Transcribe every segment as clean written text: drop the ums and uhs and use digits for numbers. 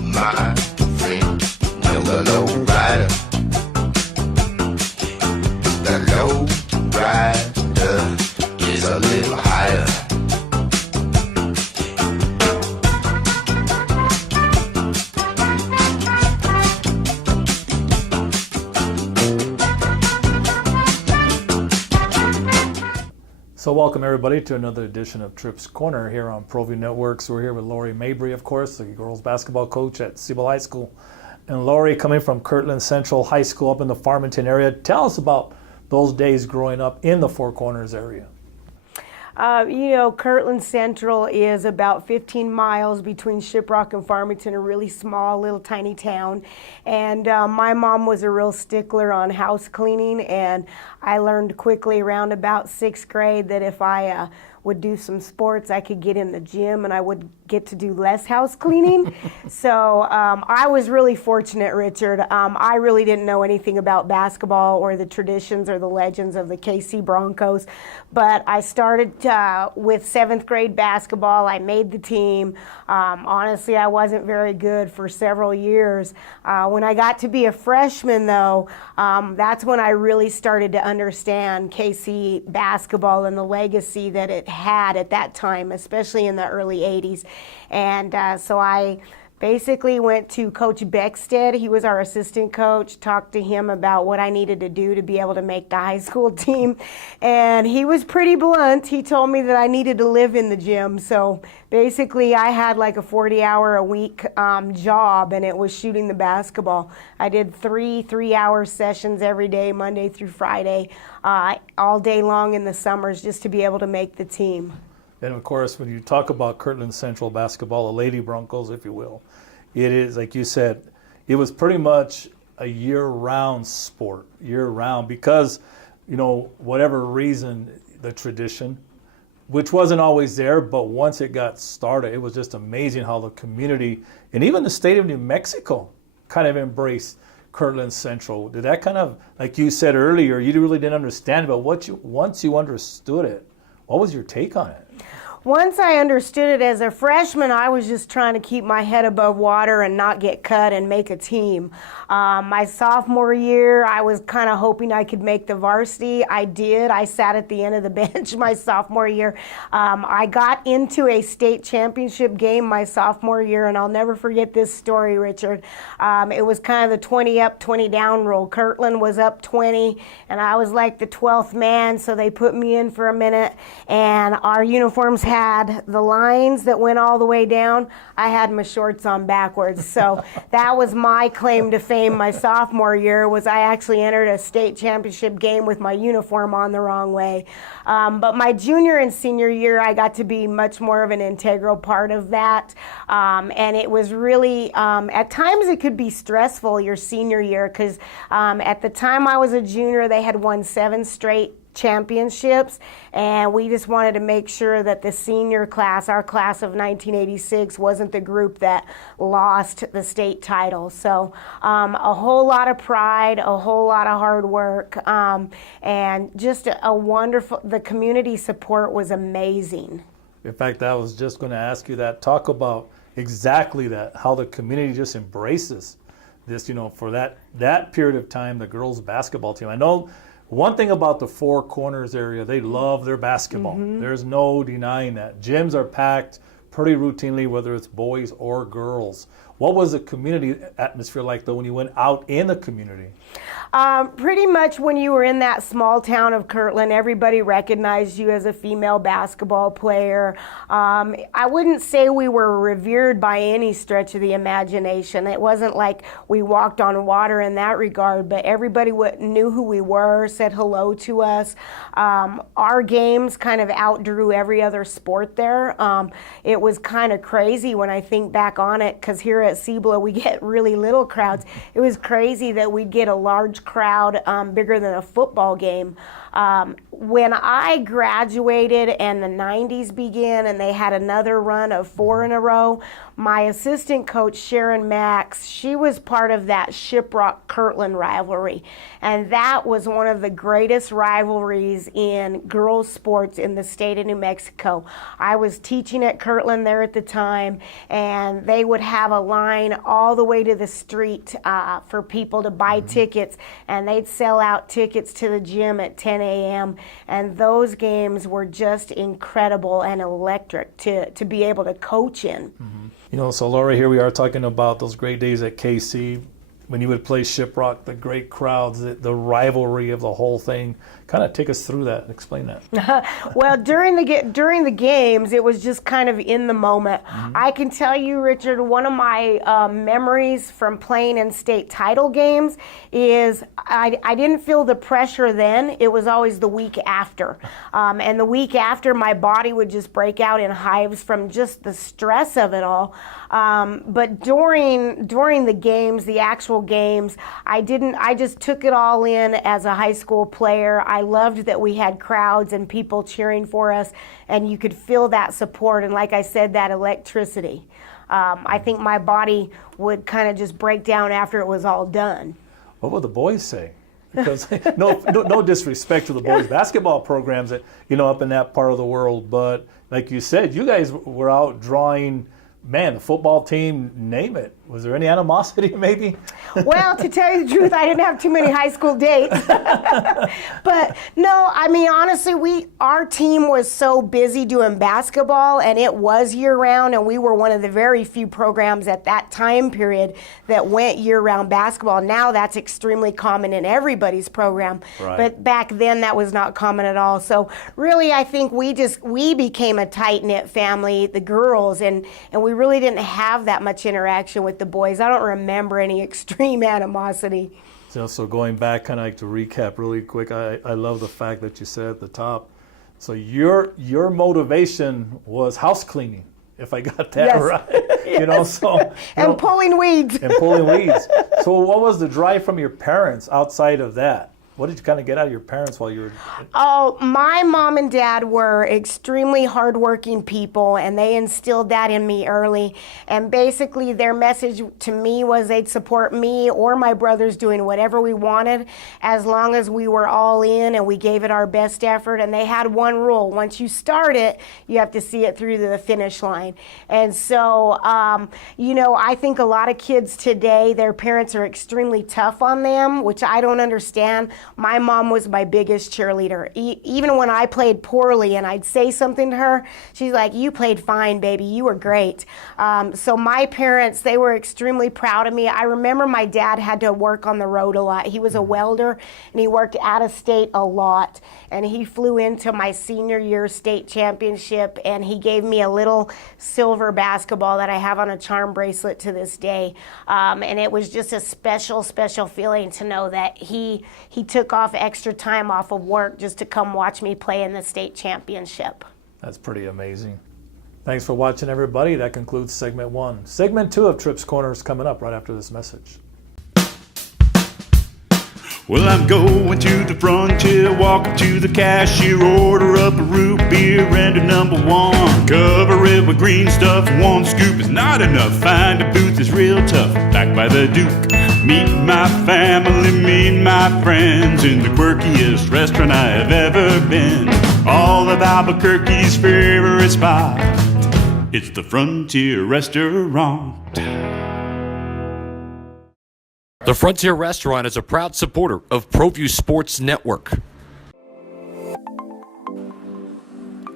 my friend, the low rider. The low rider is a little higher. So welcome everybody to another edition of Tripp's Corner here on ProView Networks. We're here with Lori Mabrey, of course, the girls basketball coach at Cibola High School. And Lori, coming from Kirtland Central High School up in the Farmington area, tell us about those days growing up in the Four Corners area. Kirtland Central is about 15 miles between Shiprock and Farmington, a really small, little tiny town. And my mom was a real stickler on house cleaning, and I learned quickly around about 6th grade that if I would do some sports, I could get in the gym and I would get to do less house cleaning. So I was really fortunate, Richard. I really didn't know anything about basketball or the traditions or the legends of the KC Broncos, but I started with 7th grade basketball. I made the team. Honestly, I wasn't very good for several years. When I got to be a freshman, though, that's when I really started to understand KC basketball and the legacy that it had at that time, especially in the early 80s. And so I basically went to Coach Beckstead. He was our assistant coach, talked to him about what I needed to do to be able to make the high school team. And he was pretty blunt. He told me that I needed to live in the gym. So basically I had like a 40-hour-a-week job, and it was shooting the basketball. I did three-hour sessions every day, Monday through Friday, all day long in the summers, just to be able to make the team. And of course, when you talk about Kirtland Central basketball, the Lady Broncos, if you will, it is, like you said, it was pretty much a year-round sport, year-round, because, whatever reason, the tradition, which wasn't always there, but once it got started, it was just amazing how the community and even the state of New Mexico kind of embraced Kirtland Central. Did that kind of, like you said earlier, you really didn't understand it, but once you understood it, what was your take on it? Once I understood it as a freshman, I was just trying to keep my head above water and not get cut and make a team. My sophomore year, I was kind of hoping I could make the varsity. I did. I sat at the end of the bench my sophomore year. I got into a state championship game my sophomore year, and I'll never forget this story, Richard. It was kind of the 20 up, 20 down rule. Kirtland was up 20, and I was like the 12th man, so they put me in for a minute, and our uniforms had the lines that went all the way down. I had my shorts on backwards. So that was my claim to fame my sophomore year, was I actually entered a state championship game with my uniform on the wrong way. But my junior and senior year, I got to be much more of an integral part of that. And it was really, at times it could be stressful your senior year, because at the time I was a junior, they had won 7 straight championships, and we just wanted to make sure that the senior class, our class of 1986, wasn't the group that lost the state title. So a whole lot of pride, a whole lot of hard work, and just a wonderful, the community support was amazing. In fact, I was just going to ask you that. Talk about exactly that, how the community just embraces this, for that period of time, the girls basketball team. I know one thing about the Four Corners area, they love their basketball. Mm-hmm. There's no denying that. Gyms are packed pretty routinely, whether it's boys or girls. What was the community atmosphere like, though, when you went out in the community? Pretty much when you were in that small town of Kirtland, everybody recognized you as a female basketball player. I wouldn't say we were revered by any stretch of the imagination. It wasn't like we walked on water in that regard, but everybody knew who we were, said hello to us. Our games kind of outdrew every other sport there. It was kind of crazy when I think back on it, because here at Cibola we get really little crowds. It was crazy that we'd get a large crowd, bigger than a football game. When I graduated and the 90s began and they had another run of 4 in a row, my assistant coach, Sharon Max, she was part of that Shiprock-Kirtland rivalry. And that was one of the greatest rivalries in girls sports in the state of New Mexico. I was teaching at Kirtland there at the time, and they would have a line all the way to the street for people to buy tickets, and they'd sell out tickets to the gym at 10 a.m. And those games were just incredible and electric to be able to coach in. You know, so Lori, here we are talking about those great days at KC when you would play Shiprock, the great crowds, the rivalry of the whole thing. Kind of take us through that and explain that. Well, during the games, it was just kind of in the moment. I can tell you, Richard, one of my memories from playing in state title games is I didn't feel the pressure then. It was always the week after. And the week after, my body would just break out in hives from just the stress of it all. But during the games, the actual games, I just took it all in as a high school player. I loved that we had crowds and people cheering for us, and you could feel that support, and like I said, that electricity. I think my body would kind of just break down after it was all done. What would the boys say? Because no disrespect to the boys basketball programs that, you know, up in that part of the world, but like you said, you guys were out drawing, man, the football team, name it. Was there any animosity maybe? Well, to tell you the truth, I didn't have too many high school dates. But no, I mean, honestly, our team was so busy doing basketball, and it was year-round, and we were one of the very few programs at that time period that went year-round basketball. Now that's extremely common in everybody's program. Right. But back then that was not common at all. So really, I think we became a tight-knit family, the girls, and we really didn't have that much interaction with the boys. I don't remember any extreme animosity. So going back, kind of like to recap really quick, I love the fact that you said at the top, so your motivation was house cleaning, if I got that Yes. right. Yes. You know, so And pulling weeds. and pulling weeds. So what was the drive from your parents outside of that? What did you kind of get out of your parents while you were? Oh, my mom and dad were extremely hardworking people, and they instilled that in me early. And basically, their message to me was they'd support me or my brothers doing whatever we wanted, as long as we were all in and we gave it our best effort. And they had one rule: once you start it, you have to see it through to the finish line. And so, you know, I think a lot of kids today, their parents are extremely tough on them, which I don't understand. My mom was my biggest cheerleader. Even when I played poorly and I'd say something to her, she's like, "You played fine, baby. You were great." So my parents, they were extremely proud of me. I remember my dad had to work on the road a lot. He was a welder, and he worked out of state a lot. And he flew into my senior year state championship, and he gave me a little silver basketball that I have on a charm bracelet to this day. And it was just a special, special feeling to know that he took off extra time off of work just to come watch me play in the state championship. That's pretty amazing. Thanks for watching, everybody. That concludes segment 1. Segment 2 of Tripp's Corner is coming up right after this message. Well, I'm going to the frontier, walk up to the cashier, order up a root beer and a number 1. Cover it with green stuff, 1 scoop is not enough. Find a booth is real tough, back by the Duke. Meet my family, meet my friends in the quirkiest restaurant I have ever been. All of Albuquerque's favorite spot, it's the Frontier Restaurant. The Frontier Restaurant is a proud supporter of ProView Sports Network.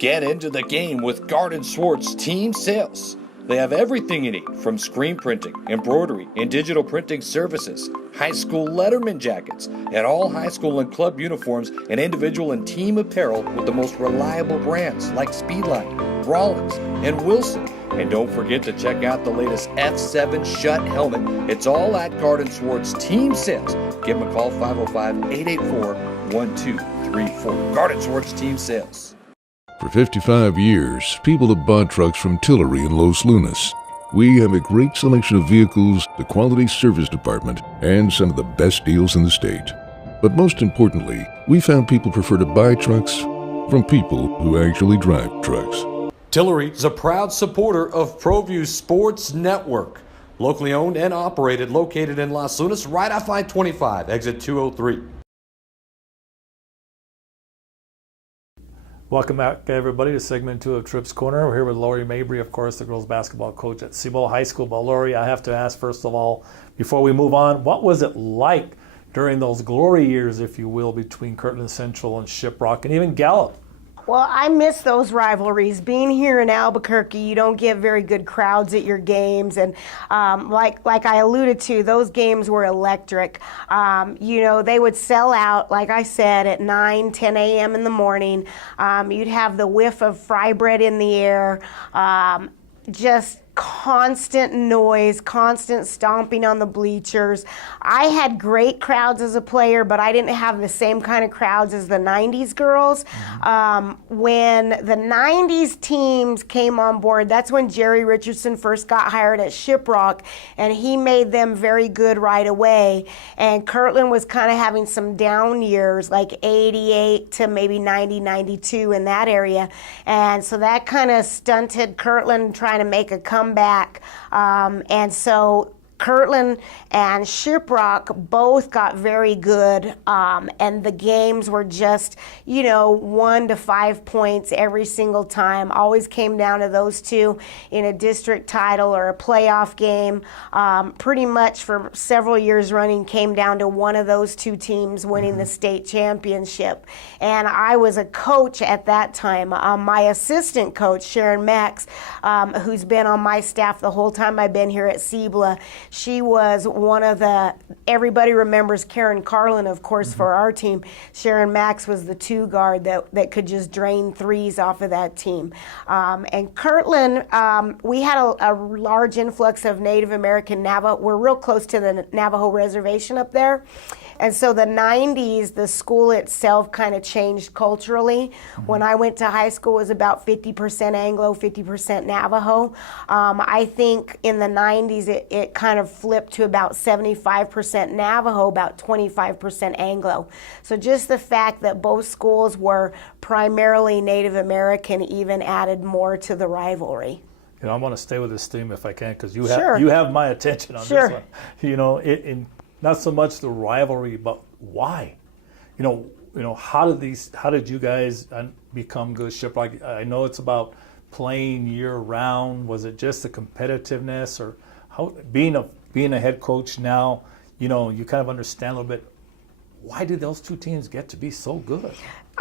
Get into the game with Garden Swartz Team Sales. They have everything you need, from screen printing, embroidery, and digital printing services, high school letterman jackets, and all high school and club uniforms and individual and team apparel with the most reliable brands like Speedline, Rawlins, and Wilson. And don't forget to check out the latest F7 Shut helmet. It's all at Garden Swartz Team Sales. Give them a call, 505-884-1234. Garden Swartz Team Sales. For 55 years, people have bought trucks from Tillery in Los Lunas. We have a great selection of vehicles, the quality service department, and some of the best deals in the state. But most importantly, we found people prefer to buy trucks from people who actually drive trucks. Tillery is a proud supporter of ProView Sports Network. Locally owned and operated, located in Las Lunas, right off I-25, exit 203. Welcome back, everybody, to segment 2 of Tripp's Corner. We're here with Lori Mabrey, of course, the girls basketball coach at Cibola High School. But Lori, I have to ask, first of all, before we move on, what was it like during those glory years, if you will, between Kirtland Central and Shiprock and even Gallup? Well, I miss those rivalries. Being here in Albuquerque, you don't get very good crowds at your games, and like I alluded to, those games were electric. They would sell out, like I said, at 9, 10 a.m. in the morning. You'd have the whiff of fry bread in the air, just constant noise, constant stomping on the bleachers. I had great crowds as a player, but I didn't have the same kind of crowds as the 90s girls. When the 90s teams came on board, that's when Jerry Richardson first got hired at Shiprock, and he made them very good right away. And Kirtland was kind of having some down years, like 88 to maybe 90, 92 in that area. And so that kind of stunted Kirtland trying to make a comeback. And so Kirtland and Shiprock both got very good, and the games were just, 1 to 5 points every single time. Always came down to those two in a district title or a playoff game. Pretty much for several years running came down to one of those two teams winning the state championship. And I was a coach at that time. My assistant coach, Sharon Max, who's been on my staff the whole time I've been here at Cibola, she was one of everybody remembers Karen Carlin, of course, for our team. Sharon Max was the 2 guard that could just drain threes off of that team. And Kirtland, we had a large influx of Native American Navajo. We're real close to the Navajo reservation up there. And so the 90s, the school itself kind of changed culturally. When I went to high school, it was about 50% Anglo, 50% Navajo. I think in the 90s, it kind of flipped to about 75% Navajo, about 25% Anglo. So just the fact that both schools were primarily Native American even added more to the rivalry. I want to stay with this theme if I can, because you have my attention on this one. Not so much the rivalry, but why? How did you guys become good Shiprock? I know it's about playing year round. Was it just the competitiveness, or how being a head coach now? You kind of understand a little bit. Why did those two teams get to be so good?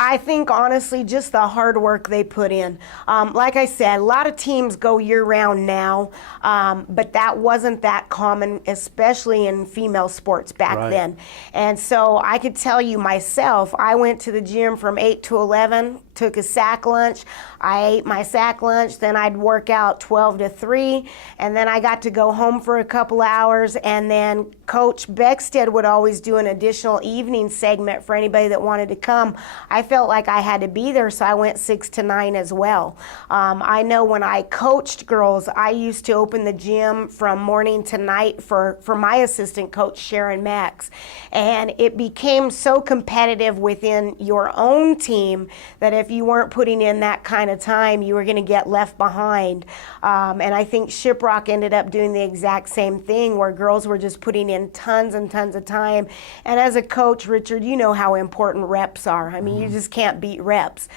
I think, honestly, just the hard work they put in. Like I said, a lot of teams go year-round now, but that wasn't that common, especially in female sports back then. And so I could tell you myself, I went to the gym from 8 to 11, took a sack lunch. I ate my sack lunch, then I'd work out 12 to 3, and then I got to go home for a couple hours, and then Coach Beckstead would always do an additional evening segment for anybody that wanted to come. I felt like I had to be there, so I went 6 to 9 as well. I know when I coached girls, I used to open the gym from morning to night for my assistant coach, Sharon Max. And it became so competitive within your own team that if you weren't putting in that kind of time, you were going to get left behind. And I think Shiprock ended up doing the exact same thing, where girls were just putting in tons and tons of time. And as a coach, Richard, you know how important reps are. I mean, you just can't beat reps.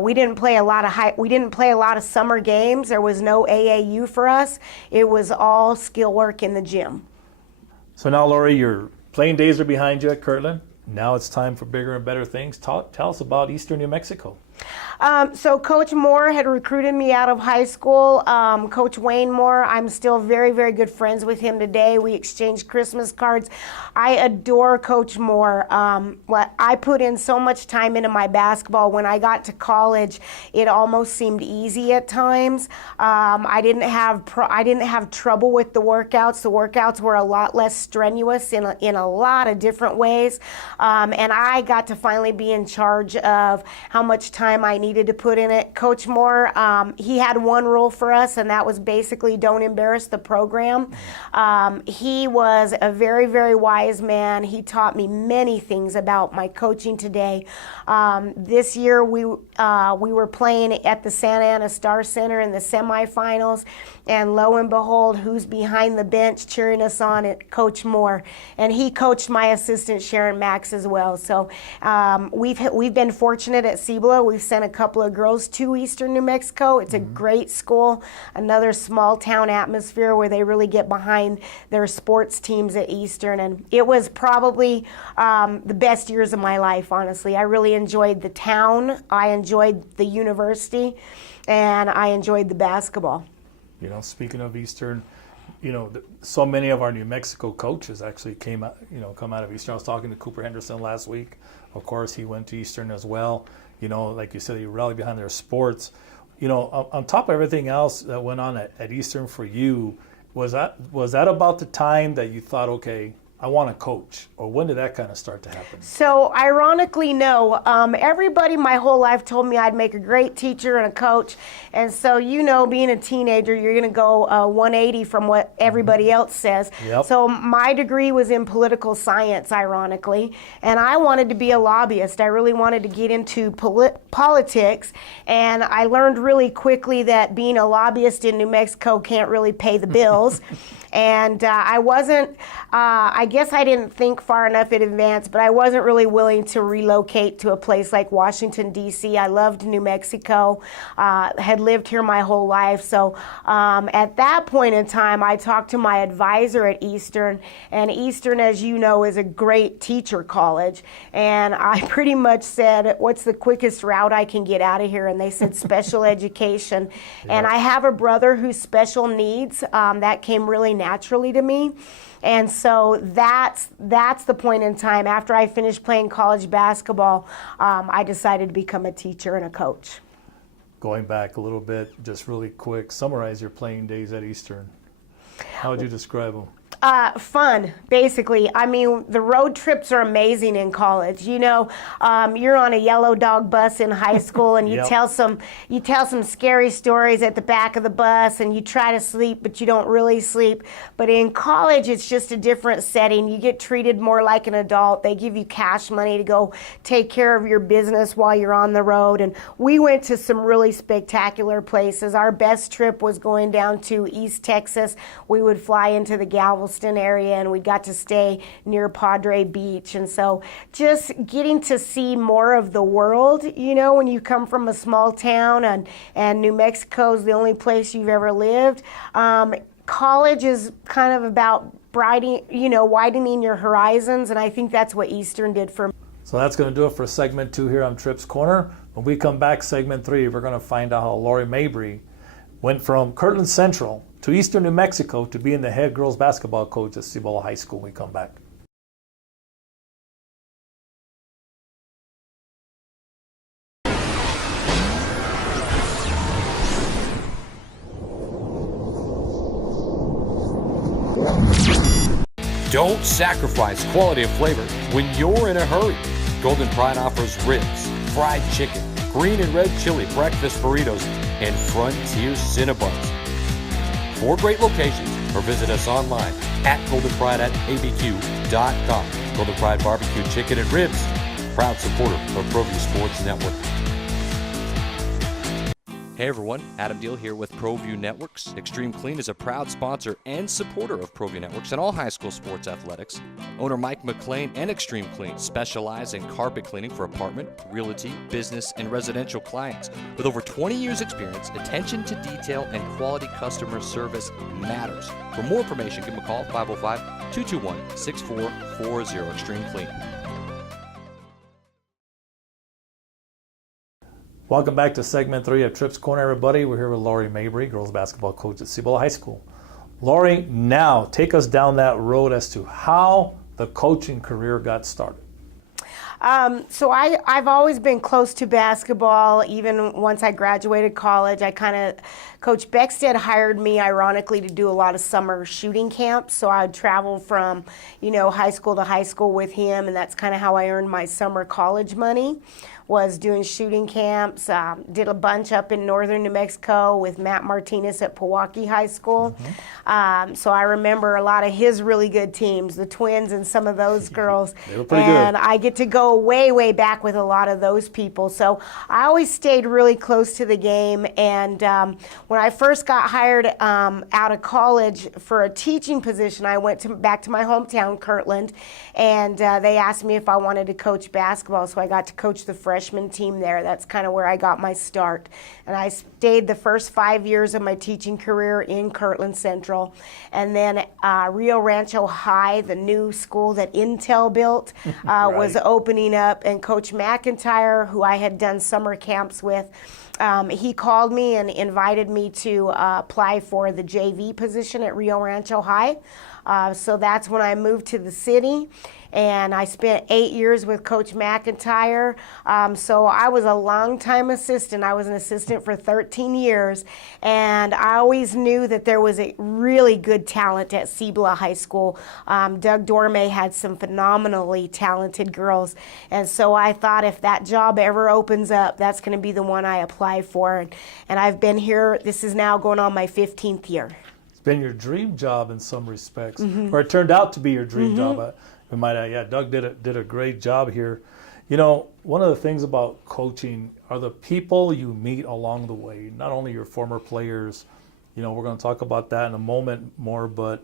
We didn't play a lot of summer games. There was no AAU for us. It was all skill work in the gym. So now, Lori, your playing days are behind you at Kirtland. Now it's time for bigger and better things. Tell us about Eastern New Mexico. So Coach Moore had recruited me out of high school. Coach Wayne Moore, I'm still very, very good friends with him today. We exchanged Christmas cards. I adore Coach Moore. I put in so much time into my basketball. When I got to college, it almost seemed easy at times. I didn't have trouble with the workouts. The workouts were a lot less strenuous in a lot of different ways. And I got to finally be in charge of how much time I needed to put in it. Coach Moore, he had one rule for us, and that was basically don't embarrass the program. He was a very, very wise man. He taught me many things about my coaching today. This year we were playing at the Santa Ana Star Center in the semifinals, and lo and behold, who's behind the bench cheering us on? At Coach Moore, and he coached my assistant Sharon Max as well. So we've been fortunate at Cibola. we've sent a couple of girls to Eastern New Mexico. It's a great school, another small town atmosphere where they really get behind their sports teams at Eastern. And it was probably the best years of my life, honestly. I really enjoyed the town, I enjoyed the university, and I enjoyed the basketball. You know, speaking of Eastern, you know, so many of our New Mexico coaches actually come out of Eastern. I was talking to Cooper Henderson last week. Of course, he went to Eastern as well. You know, like you said, he rallied behind their sports. You know, on top of everything else that went on at Eastern for you, was that about the time that you thought, okay, I want to coach? Or when did that kind of start to happen? So ironically, no. Everybody my whole life told me I'd make a great teacher and a coach. And so, you know, being a teenager, you're going to go 180 from what everybody else says. Yep. So my degree was in political science, ironically. And I wanted to be a lobbyist. I really wanted to get into politics. And I learned really quickly that being a lobbyist in New Mexico can't really pay the bills. And I wasn't, I guess I didn't think far enough in advance, but I wasn't really willing to relocate to a place like Washington, D.C. I loved New Mexico, had lived here my whole life. So at that point in time, I talked to my advisor at Eastern, and Eastern, as you know, is a great teacher college. And I pretty much said, what's the quickest route I can get out of here? And they said special education. Yeah. And I have a brother who's special needs. That came really naturally to me. And so that's the point in time. After I finished playing college basketball, I decided to become a teacher and a coach. Going back a little bit, just really quick, summarize your playing days at Eastern. How would you describe them? Fun, basically. I mean, the road trips are amazing in college. You know, you're on a yellow dog bus in high school, and you Yep. tell some scary stories at the back of the bus, and you try to sleep, but you don't really sleep. But in college, it's just a different setting. You get treated more like an adult. They give you cash money to go take care of your business while you're on the road. And we went to some really spectacular places. Our best trip was going down to East Texas. We would fly into the Galveston area, and we got to stay near Padre Beach. And so just getting to see more of the world, you know, when you come from a small town and New Mexico is the only place you've ever lived. College is kind of about widening your horizons, and I think that's what Eastern did for me. So that's going to do it for segment 2 here on Tripp's Corner. When we come back, segment 3, we're going to find out how Lori Mabrey went from Kirtland Central to Eastern New Mexico to being the head girls basketball coach at Cibola High School when we come back. Don't sacrifice quality of flavor when you're in a hurry. Golden Pride offers ribs, fried chicken, green and red chili breakfast burritos, and Frontier Cinnabons. 4 great locations, or visit us online at goldenpride@abq.com. Golden Pride Barbecue Chicken and Ribs, proud supporter of ProView Sports Network. Hey everyone, Adam Deal here with ProView Networks. Extreme Clean is a proud sponsor and supporter of ProView Networks and all high school sports athletics. Owner Mike McLean and Extreme Clean specialize in carpet cleaning for apartment, realty, business, and residential clients. With over 20 years experience, attention to detail and quality customer service matters. For more information, give them a call, 505-221-6440, Extreme Clean. Welcome back to segment 3 of Tripp's Corner, everybody. We're here with Lori Mabrey, girls basketball coach at Cibola High School. Lori, now take us down that road as to how the coaching career got started. So I've always been close to basketball. Even once I graduated college, Coach Beckstead hired me, ironically, to do a lot of summer shooting camps. So I'd travel from, high school to high school with him, and that's kind of how I earned my summer college money, was doing shooting camps. Did a bunch up in northern New Mexico with Matt Martinez at Pewaukee High School. Mm-hmm. So I remember a lot of his really good teams, the Twins and some of those girls. They were pretty good. And I get to go way, way back with a lot of those people. So I always stayed really close to the game. And when I first got hired out of college for a teaching position, I went back to my hometown, Kirtland, and they asked me if I wanted to coach basketball. So I got to coach the freshmen freshman team there. That's kind of where I got my start. And I stayed the first 5 years of my teaching career in Kirtland Central. And then Rio Rancho High, the new school that Intel built, was opening up. And Coach McIntyre, who I had done summer camps with, he called me and invited me to apply for the JV position at Rio Rancho High. So that's when I moved to the city, and I spent 8 years with Coach McIntyre. So I was a long-time assistant. I was an assistant for 13 years, and I always knew that there was a really good talent at Cibola High School. Doug Dorme had some phenomenally talented girls, and so I thought if that job ever opens up, that's going to be the one I apply for. And I've been here, this is now going on my 15th year. Been your dream job in some respects, or it turned out to be your dream job. We might add, yeah, Doug did a great job here. You know, one of the things about coaching are the people you meet along the way. Not only your former players, you know, we're going to talk about that in a moment more, but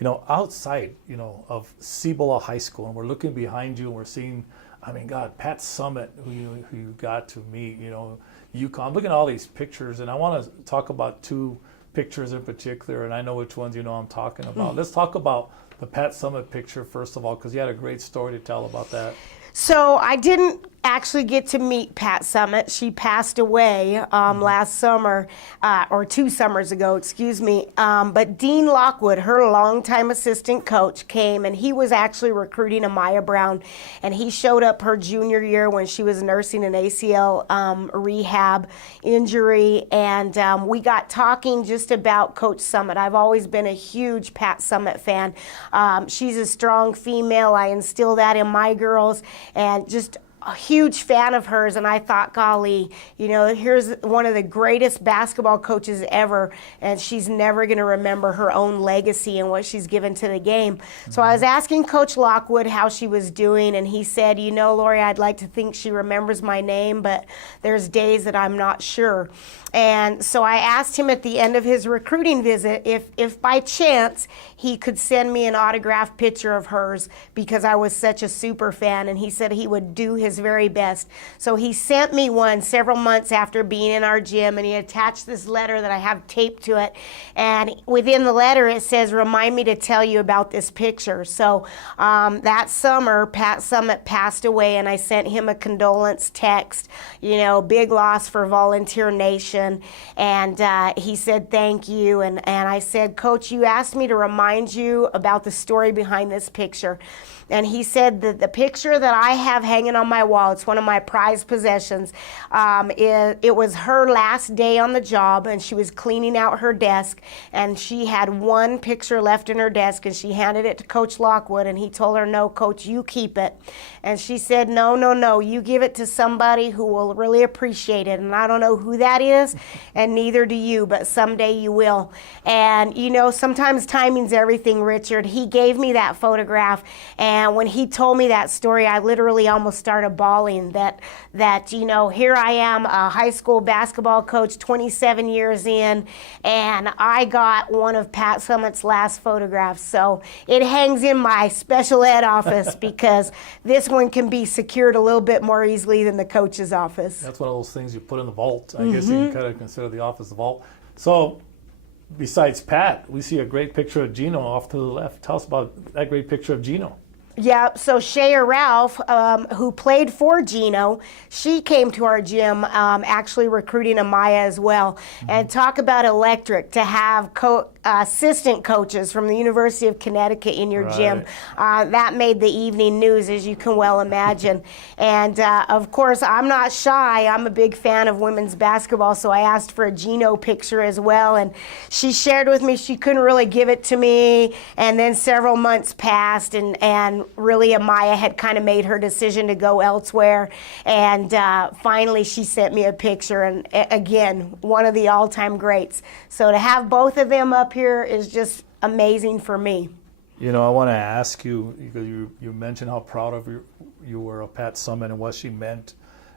you know, outside, you know, of Cibola High School, and we're looking behind you and we're seeing, I mean, God, Pat Summit, who you got to meet, you know, UConn. I'm looking at all these pictures, and I want to talk about two pictures in particular, and I know which ones you know I'm talking about. Let's talk about the Pat Summit picture first of all, because you had a great story to tell about that. So I didn't actually get to meet Pat Summit. She passed away last summer, or 2 summers ago, excuse me. But Dean Lockwood, her longtime assistant coach, came, and he was actually recruiting Amaya Brown, and he showed up her junior year when she was nursing an ACL rehab injury, and we got talking just about Coach Summit. I've always been a huge Pat Summit fan. She's a strong female. I instill that in my girls, and just a huge fan of hers, and I thought, golly, you know, here's one of the greatest basketball coaches ever, and she's never going to remember her own legacy and what she's given to the game. So I was asking Coach Lockwood how she was doing, and he said, you know, Lori, I'd like to think she remembers my name, but there's days that I'm not sure. And so I asked him at the end of his recruiting visit if by chance he could send me an autographed picture of hers, because I was such a super fan, and he said he would do his very best. So he sent me one several months after being in our gym, and he attached this letter that I have taped to it, and within the letter it says, remind me to tell you about this picture. So that summer Pat Summit passed away, and I sent him a condolence text, you know, big loss for Volunteer Nation. And he said, thank you. And I said, Coach, you asked me to remind you about the story behind this picture. And he said that the picture that I have hanging on my wall, it's one of my prized possessions, it was her last day on the job, and she was cleaning out her desk, and she had one picture left in her desk, and she handed it to Coach Lockwood, and he told her, no, Coach, you keep it. And she said, no, you give it to somebody who will really appreciate it, and I don't know who that is, and neither do you, but someday you will. And, you know, sometimes timing's everything, Richard. He gave me that photograph, and when he told me that story, I literally almost started bawling that you know, here I am, a high school basketball coach, 27 years in, and I got one of Pat Summit's last photographs. So it hangs in my special ed office because this one can be secured a little bit more easily than the coach's office. That's one of those things you put in the vault. I guess you can kind of consider the office the vault. So besides Pat, we see a great picture of Gino off to the left. Tell us about that great picture of Gino. Yeah, so Shea Ralph, who played for Gino, she came to our gym actually recruiting Amaya as well. And talk about electric to have assistant coaches from the University of Connecticut in your gym. That made the evening news, as you can well imagine. And of course, I'm not shy. I'm a big fan of women's basketball, so I asked for a Gino picture as well. And she shared with me she couldn't really give it to me. And then several months passed, and really Amaya had kind of made her decision to go elsewhere. And finally, she sent me a picture. And again, one of the all-time greats. So to have both of them up here is just amazing for me. You know, I want to ask you, because you mentioned how proud of you were of Pat Summit and what she meant,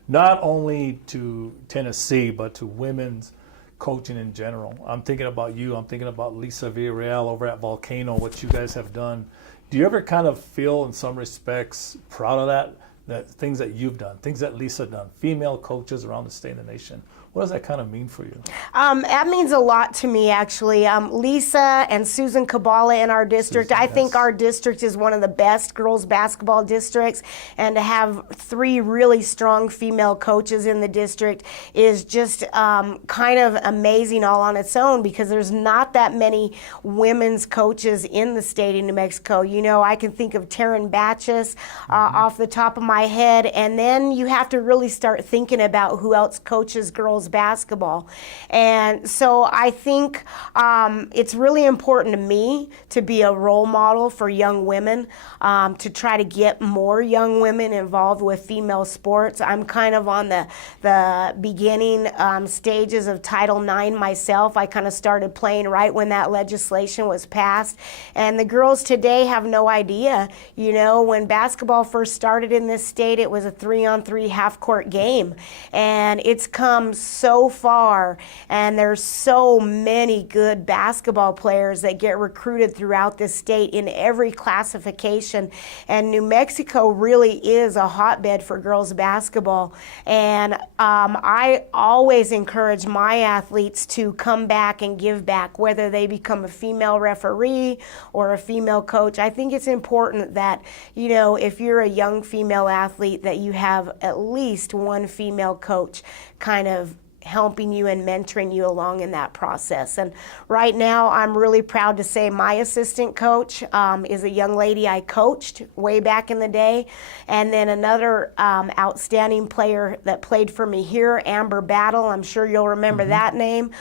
not only to Tennessee, but to women's coaching in general. I'm thinking about you. I'm thinking about Lisa Villarreal over at Volcano, what you guys have done. Do you ever kind of feel, in some respects, proud of that? that things that you've done, things that Lisa done, female coaches around the state and the nation. What does that kind of mean for you? That means a lot to me, actually. Lisa and Susan Cibola in our district. I think our district is one of the best girls basketball districts, and to have 3 really strong female coaches in the district is just kind of amazing all on its own, because there's not that many women's coaches in the state of New Mexico. You know, I can think of Taryn Batches off the top of my head, and then you have to really start thinking about who else coaches girls basketball. And so I think it's really important to me to be a role model for young women, to try to get more young women involved with female sports. I'm kind of on the beginning stages of Title IX myself. I kind of started playing right when that legislation was passed. And the girls today have no idea. You know, when basketball first started in this state, it was a 3-on-3 half-court game. And it's come so far, and there's so many good basketball players that get recruited throughout this state in every classification, and New Mexico really is a hotbed for girls basketball. And I always encourage my athletes to come back and give back, whether they become a female referee or a female coach. I think it's important that, you know, if you're a young female athlete, that you have at least one female coach kind of helping you and mentoring you along in that process. And right now, I'm really proud to say my assistant coach is a young lady I coached way back in the day. And then another outstanding player that played for me here, Amber Battle, I'm sure you'll remember that name.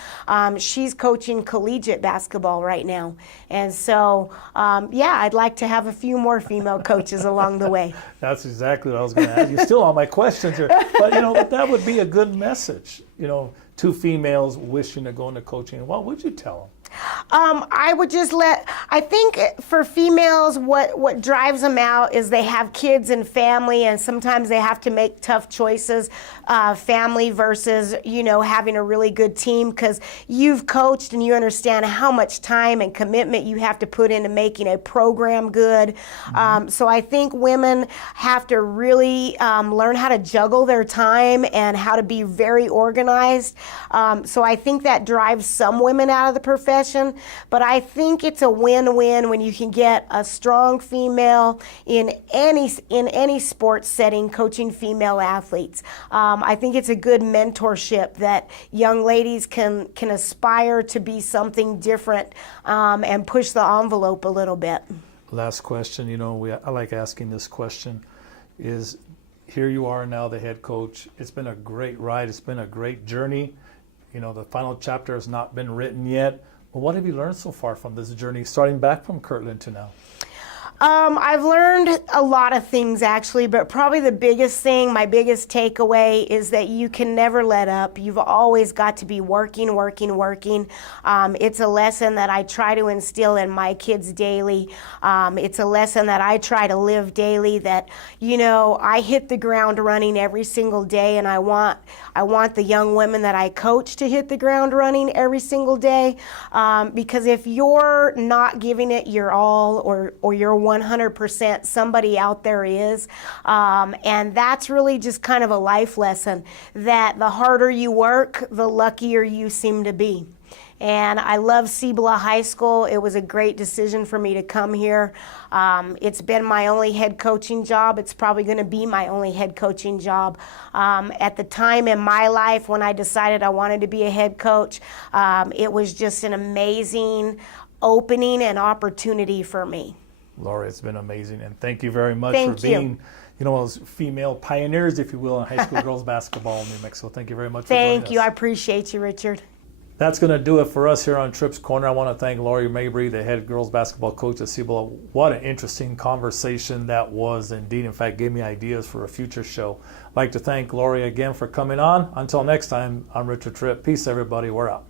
She's coaching collegiate basketball right now. And so, yeah, I'd like to have a few more female coaches along the way. That's exactly what I was going to ask you. Still on my questions here. But, you know, that would be a good message. You know, 2 females wishing to go into coaching. What would you tell them? I would just I think for females, what drives them out is they have kids and family, and sometimes they have to make tough choices, family versus, you know, having a really good team, because you've coached and you understand how much time and commitment you have to put into making a program good. So I think women have to really learn how to juggle their time and how to be very organized. So I think that drives some women out of the profession. But I think it's a win-win when you can get a strong female in any sports setting coaching female athletes. I think it's a good mentorship that young ladies can aspire to be something different and push the envelope a little bit. Last question, you know, I like asking this question, is here you are now the head coach. It's been a great ride. It's been a great journey. You know, the final chapter has not been written yet. Well, what have you learned so far from this journey, starting back from Kirtland to now? I've learned a lot of things, actually, but probably the biggest thing, my biggest takeaway, is that you can never let up. You've always got to be working. It's a lesson that I try to instill in my kids daily. It's a lesson that I try to live daily, that, you know, I hit the ground running every single day, and I want the young women that I coach to hit the ground running every single day, because if you're not giving it your all, or you're 100%, somebody out there is. And that's really just kind of a life lesson, that the harder you work, the luckier you seem to be. And I love Cibola High School. It was a great decision for me to come here. It's been my only head coaching job. It's probably going to be my only head coaching job. At the time in my life when I decided I wanted to be a head coach, it was just an amazing opening and opportunity for me. Lori, it's been amazing, and thank you very much for being, you know, those female pioneers, if you will, in high school girls basketball in New Mexico. Thank you very much for joining us. Thank you. I appreciate you, Richard. That's going to do it for us here on Tripp's Corner. I want to thank Lori Mabrey, the head girls basketball coach at Cibola. What an interesting conversation that was indeed. In fact, gave me ideas for a future show. I'd like to thank Lori again for coming on. Until next time, I'm Richard Tripp. Peace, everybody. We're out.